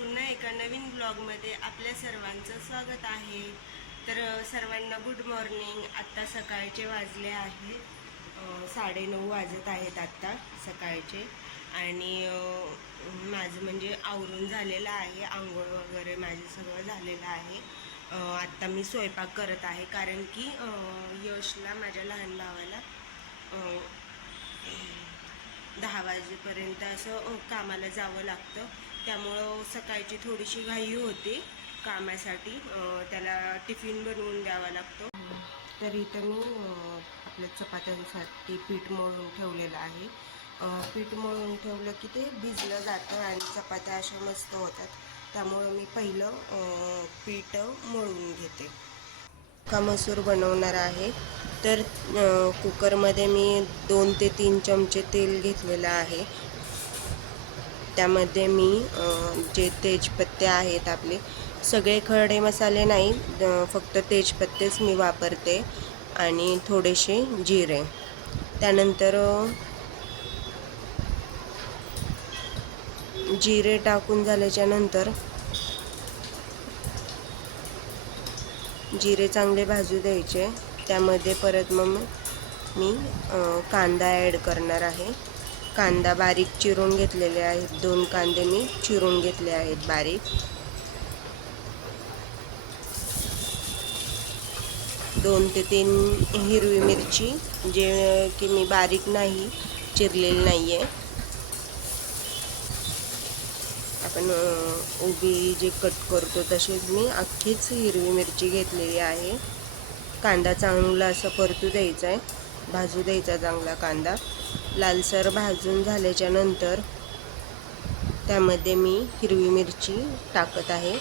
पुन्हा एका नवीन ब्लॉगमध्ये आपल्या सर्वांचं स्वागत आहे। तर सर्वांना गुड मॉर्निंग। आत्ता सकाळचे वाजले आहेत 9:30 वाजत आहेत आत्ता सकाळचे। आणि माझं म्हणजे आवरून झालेलं आहे, आंघोळ वगैरे माझं सगळं झालेलं आहे। आत्ता मी स्वयंपाक करत आहे कारण की यशला, माझ्या लहान भावाला 10 वाजेपर्यंत असं कामाला जावं लागतं। त्यामुळं सकाळची थोडीशी घाई होती कामासाठी, त्याला टिफिन बनवून द्यावा लागतो। तर इथं मी आपल्या चपात्यांसाठी पीठ मळून ठेवलेलं आहे। पीठ मळून ठेवलं की ते भिजलं जातं आणि चपात्या अशा मस्त होतात। त्यामुळं मी पहिलं पीठ मळून घेते। अख्खा मसूर बनवणार आहे। तर कुकरमध्ये मी 2 ते 3 चमचे तेल घेतलेलं आहे। त्यामध्ये मी जे तेजपत्ते आहेत आपले, सगळे खडे मसाले नाही, फक्त तेजपत्तेच मी वापरते आणि थोडेसे जिरे। त्यानंतर जिरे टाकून झाल्याच्या नंतर जिरे चांगले भाजू द्यायचे। त्यामध्ये परत मग मी कांदा ॲड करणार आहे। कांदा बारीक चिरून घेतलेले आहेत, 2 कांदे मी चिरून घेतले आहेत बारीक। 2 ते 3 हिरवी मिरची, जे की मी बारीक नाही चिरलेली नाही आहे, आपण उभी जे कट करतो तशीच मी अख्खीच हिरवी मिरची घेतलेली आहे। कांदा चांगला असा परतू द्यायचा आहे, भाजू द्यायचा चांगला कांदा। लालसर भाजून झाल्याच्या नंतर त्यामध्ये मी हिरवी मिरची टाकत आहे।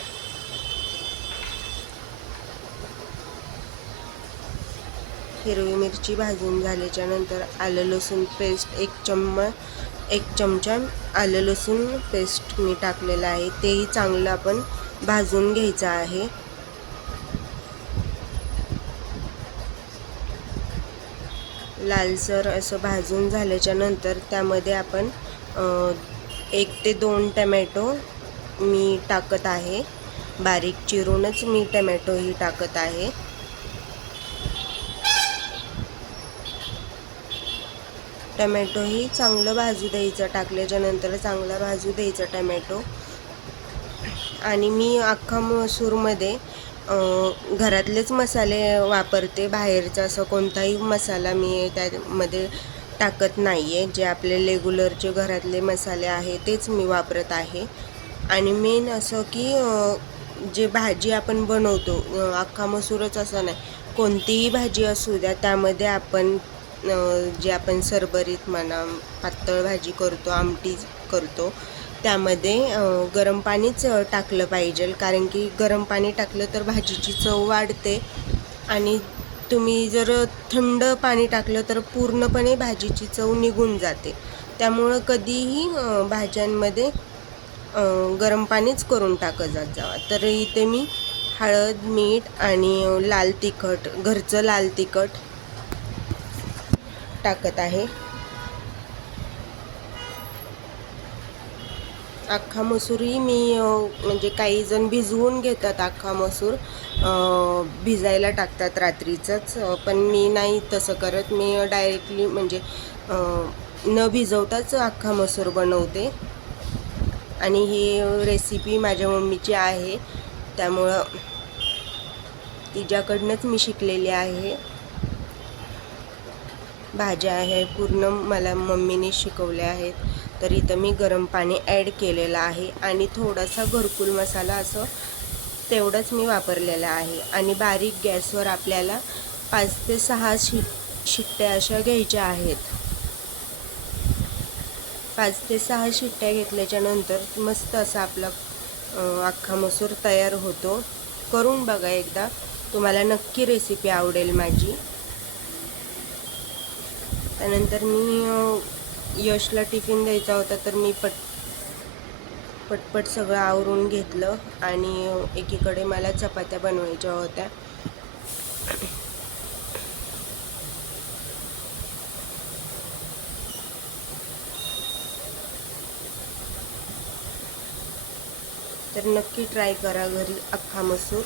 हिरवी मिरची भाजून झाल्याच्या नंतर आलं लसूण पेस्ट 1 चमचा आलं लसूण पेस्ट मी टाकलेलं आहे। तेही चांगलं आपण भाजून घ्यायचं आहे। लालसर असं भाजून झाल्याच्या नंतर त्यामध्ये आपण 1 ते 2 टमॅटो मी टाकत आहे, बारीक चिरूनच मी टमॅटोही टाकत आहे। टमॅटोही चांगलं भाजू द्यायचं, टाकल्याच्या नंतर चांगला भाजू द्यायचा टमॅटो। आणि मी अख्खा मसूरमध्ये घरातलेच मसाले वापरते, बाहेरचा असं कोणताही मसाला मी त्यामध्ये टाकत नाही आहे। जे आपले रेग्युलरचे घरातले मसाले आहे तेच मी वापरत आहे। आणि मेन असं की जे भाजी आपण बनवतो, अख्खा मसूरच असं नाही, कोणतीही भाजी असू द्या, त्यामध्ये आपण जे आपण सरबरीत म्हणा, पातळ भाजी करतो, आमटी करतो, त्यामध्ये गरम पाणीच टाकलं पाहिजे। कारण की गरम पाणी टाकलं तर भाजीची चव वाढते आणि तुम्ही जर थंड पाणी टाकलं तर पूर्णपणे भाजीची चव निघून जाते। त्यामुळं कधीही भाज्यांमध्ये गरम पाणीच करून टाकत जावा। तर इथे मी हळद, मीठ आणि लाल तिखट, घरचं लाल तिखट टाकत आहे। अख्खा मसूरही मी म्हणजे काही जण भिजवून घेतात, अख्खा मसूर भिजायला टाकतात रात्रीचंच, पण मी नाही तसं करत। मी डायरेक्टली म्हणजे न भिजवताच अख्खा मसूर बनवते। आणि ही रेसिपी माझ्या मम्मीची आहे, त्यामुळं तिच्याकडनंच मी शिकलेली आहे। भाज्या आहे पूर्ण मला मम्मीने शिकवल्या आहेत। तर इथं मी गरम पाणी ॲड केलेलं आहे आणि थोडासा घरकुल मसाला असं तेवढंच मी वापरलेलं आहे। आणि बारीक गॅसवर आपल्याला 5 ते 6 शिट्ट्या अशा घ्यायच्या आहेत। 5 ते 6 शिट्ट्या घेतल्याच्या नंतर मस्त असा आपला अख्खा मसूर तयार होतो। करून बघा एकदा, तुम्हाला नक्की रेसिपी आवडेल माझी। त्यानंतर मी यशला टिफिन द्यायचा होता, तर मी पटपट सगळं आवरून घेतलं आणि एकीकडे मला चपात्या बनवायच्या होत्या। तर नक्की ट्राय करा घरी अख्खा मसूर.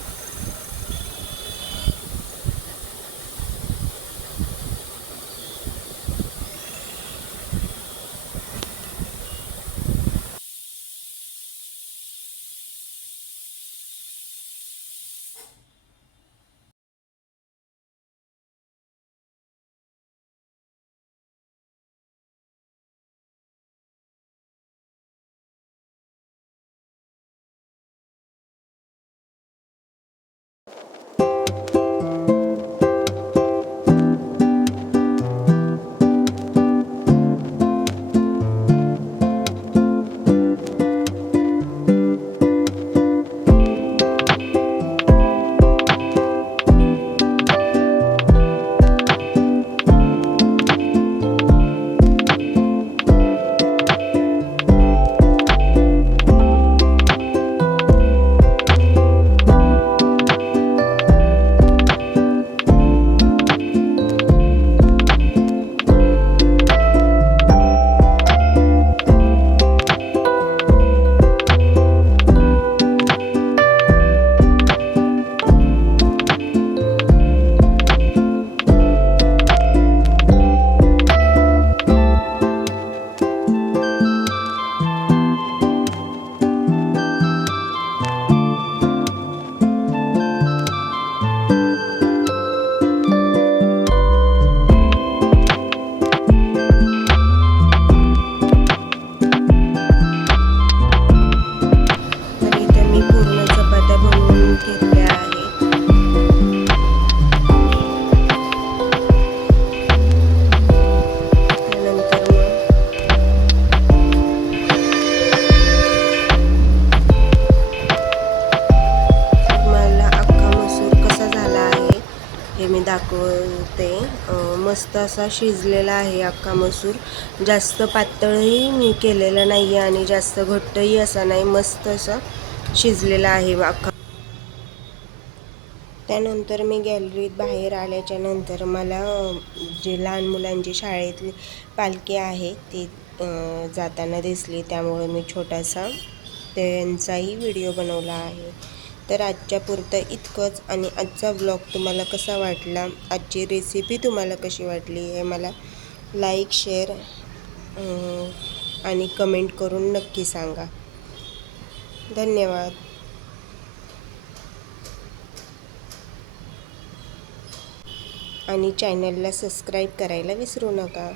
तर इथे मी पूर्ण चपात्या बनवून घेतल्या आहेत. त्यानंतर मला अख्खा मसूर कसा झाला आहे हे मी दाखवते. मस्त असा शिजलेला आहे अख्खा मसूर. जास्त पातळही मी केलेलं नाही आहे आणि जास्त घट्टही असा नाही, मस्त असं शिजलेला आहे अख्खा. त्यानंतर मी गॅलरीत बाहेर आल्याच्या नंतर मला जे लहान मुलांची शाळेतली पालखी आहे ती जाताना दिसली, त्यामुळे मी छोटासा त्यांचाही व्हिडिओ बनवला आहे. तर आजच्या पुरतं इतकंच. आणि आजचा व्लॉग तुम्हाला कसा वाटला, आजची रेसिपी तुम्हाला कशी वाटली हे मला लाईक, शेअर आणि कमेंट करून नक्की सांगा. धन्यवाद. आणि चॅनलला सबस्क्राईब करायला विसरू नका.